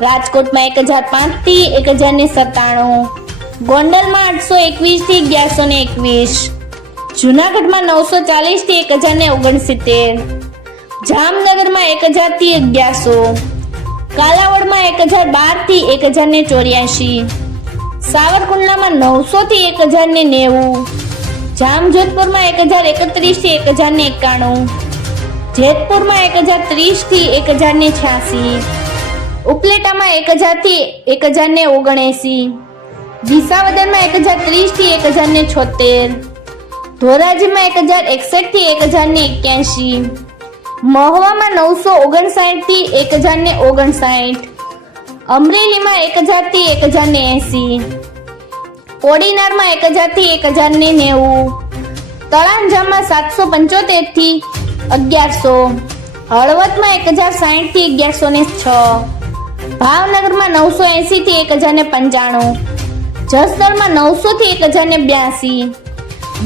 રાજકોટમાં એક હજાર પાંચથી એક હજાર ને સત્તાણું ગોંડલમાં આઠસો એકવીસથી અગિયારસો ને એકવીસ જુનાગઢમાં નવસો ચાલીસથી એક હજાર ને ઓગણસિત્તેર જામનગરમાં એક હજારથી અગિયારસો કાલાવડમાં એક હજાર બારથી એક હજાર ને ચોર્યાસી સાવરકુંડલામાં નવસોથી એક હજાર ને નેવું જામજોધપુરમાં એક હજાર એકત્રીસથી એક હજાર ને એકાણું જેતપુરમાં એક હજાર ત્રીસથી એક હજાર ને છ્યાસી ઉપલેટામાં એક હજારથી એક હજાર ને ઓગણએંસી. વિસાવદરમાં એક હજાર ત્રીસથી એક હજાર ને છોતેર. ધોરાજીમાં એક હજાર એકસઠથી એક હજાર ને એક્યાસી મહુવામાં નવસો ઓગણસાઠથી એક હજાર ને ઓગણસાઠ. અમરેલીમાં એક હજારથી એક હજાર ને એંસી. કોડીનારમાં એક હજારથી એક હજાર ને નેવું. તળાંજામાં સાતસો પંચોતેરથી અગિયારસો. હળવદમાં એક હજાર સાહીઠથી અગિયારસો ને છ. ભાવનગરમાં નવસો એંશીથી એક હજાર ને પંચાણું. જસદણમાં નવસોથી એક હજાર ને બ્યાસી.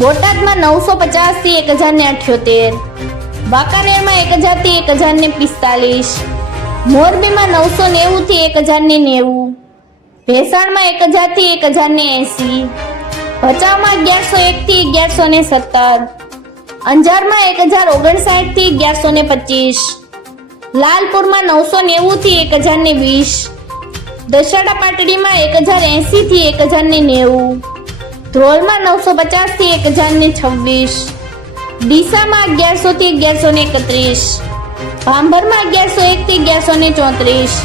બોટાદમાં નવસો પચાસથી એક હજાર ને અઠ્યોતેર. વાંકાનેરમાં એક હજારથી એક હજાર ને પિસ્તાલીસ. મોરબીમાં નવસો નેવુંથી એક હજાર ને નેવું. ભેસાણમાં એક હજારથી એક હજાર ને એંસી ભચાઉમાં અગિયારસો એકથી અગિયારસો ને સત્તર. અંજારમાં એક હજાર ઓગણસાઠથી અગિયારસો ને પચીસ. લાલપુરમાં નવસો નેવુંથી એક હજાર ને વીસ. દશાડા પાટડીમાં એક હજાર એંસીથી એક હજાર ને નેવું. ધ્રોલમાં નવસો પચાસથી એક હજાર ને છવ્વીસ. ડીસામાં અગિયારસોથી અગિયારસો ને એકત્રીસ. ભાંભરમાં અગિયારસો એકથી અગિયારસો ને ચોત્રીસ.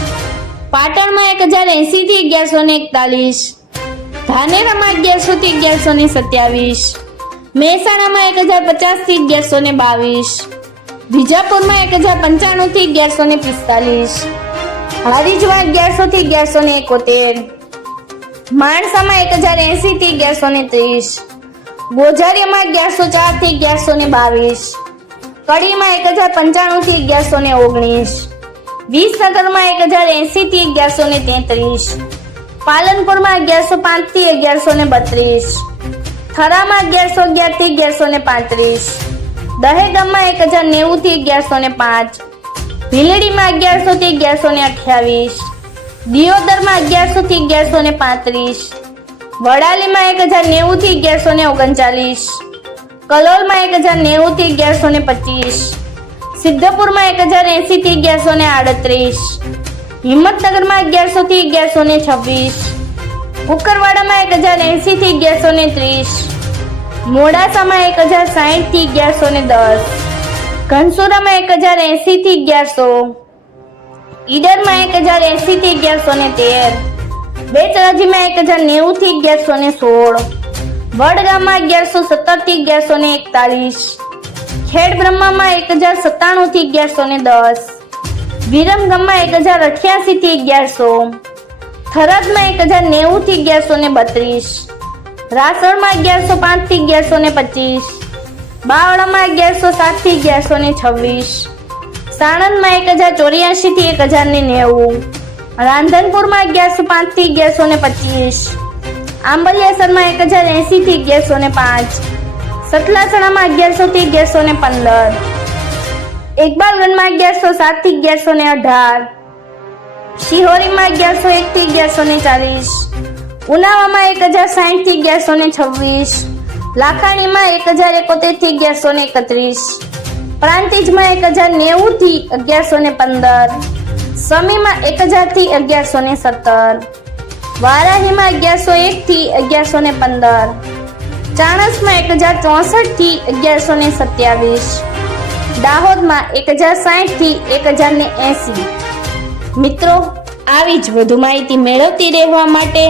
પાટણમાં એક હજાર એંસીથી અગિયારસો ને એકતાલીસ. ધાનેરામાં અગિયારસોથી અગિયારસો ને સત્યાવીસ. મહેસાણામાં એક હજાર પચાસથી અગિયારસો ને બાવીસ. વિજાપુરમાં એક હજાર પંચાણુંથી અગિયારસો ને પિસ્તાલીસ. હારીજમાં અગિયારસોથી અગિયારસો ને એકોતેર. માણસામાં એક હજાર એંશીથી અગિયારસો ને ત્રીસ. ગોઝારીમાં અગિયારસો ચારથી અગિયારસો ને બાવીસ. કડીમાં એક હજાર પંચાણુંથી અગિયારસો ને ઓગણીસ. વિસનગરમાં એક હજાર એંશીથી અગિયારસો ને તેત્રીસ. પાલનપુરમાં અગિયારસો પાંચથી અગિયારસો ને બત્રીસ. થરામાં અગિયારસો અગિયારથી અગિયારસો ને પાંત્રીસ. દહેગામમાં એક હજાર નેવુંથી અગિયારસો ને પાંચ. ભીલડીમાં અગિયારસોથી અગિયારસો ને અઠ્યાવીસ. દિયોદરમાં અગિયારસોથી અગિયારસો ને પાંત્રીસ. વડાલીમાં એક હજાર નેવુંથી અગિયારસો ને ઓગણચાલીસ. કલોલમાં એક હજાર નેવુંથી અગિયારસો ને પચીસ. સિદ્ધપુરમાં એક હજાર એંસીથી અગિયારસો ને આડત્રીસ. હિંમતનગરમાં અગિયારસોથી અગિયારસો ને છવ્વીસ. કુકરવાડામાં એક હજાર એંસીથી અગિયારસો ને ત્રીસ. મોડાસામાં એક હજાર સાહીઠથી અગિયારસો ને દસ. ઘનસુરામાં એક હજાર એંસીથી અગિયારસો. ઈડરમાં એક હજાર એંસીથી અગિયારસો ને તેર. બેચરાજીમાં એક હજાર નેવુંથી અગિયારસો ને સોળ. વડગામમાં અગિયારસો સત્તરથી અગિયારસો ને એકતાલીસ. ખેડ બ્રહ્મામાં એક હજાર સત્તાણુંથી અગિયારસો ને દસ. વિરમગામમાં એક હજાર અઠ્યાસીથી અગિયારસો. થરાદમાં એક હજાર નેવુંથી અગિયારસો ને બત્રીસ. રાસણમાં અગિયારસો પાંચથી અગિયારસો ને પચીસ. બાવળામાં અગિયારસો સાતથી અગિયારસો ને છવ્વીસ. સાણંદમાં એક હજાર ચોર્યાસીથી એક હજાર ને નેવું. રાંધનપુરમાં અગિયારસો પાંચથી અગિયારસો ને પચીસ. આંબલિયાસરમાં એક હજાર એંસીથી અગિયારસો ને પાંચ. સતલાસણામાં અગિયારસોથી અગિયારસો ને પંદર. ઇકબાલગંજમાં અગિયારસો સાતથી અગિયારસો ને અઢાર. શિહોરીમાં અગિયારસો એકથી અગિયારસો ને ચાલીસ. ઉનાવામાં એક હજાર સાહીઠથી અગિયારસો ને છવ્વીસ. લાખાણીમાં એક હજાર એકોતેરથી અગિયારસો ને એકત્રીસ. પ્રાંતિજમાં એક હજાર નેવુંથી અગિયારસો ને પંદર. સમીમાં એક હજારથી અગિયારસો ને સત્તર. વારાહીમાં અગિયારસો એકથી અગિયારસો ને પંદર. ચાણસમાં એક હજાર ચોસઠથી અગિયારસો ને સત્યાવીસ. દાહોદમાં એક હજાર સાહીઠથી એક હજાર ને એંસી. મિત્રો, આવી જ વધુ માહિતી મેળવતી રહેવા માટે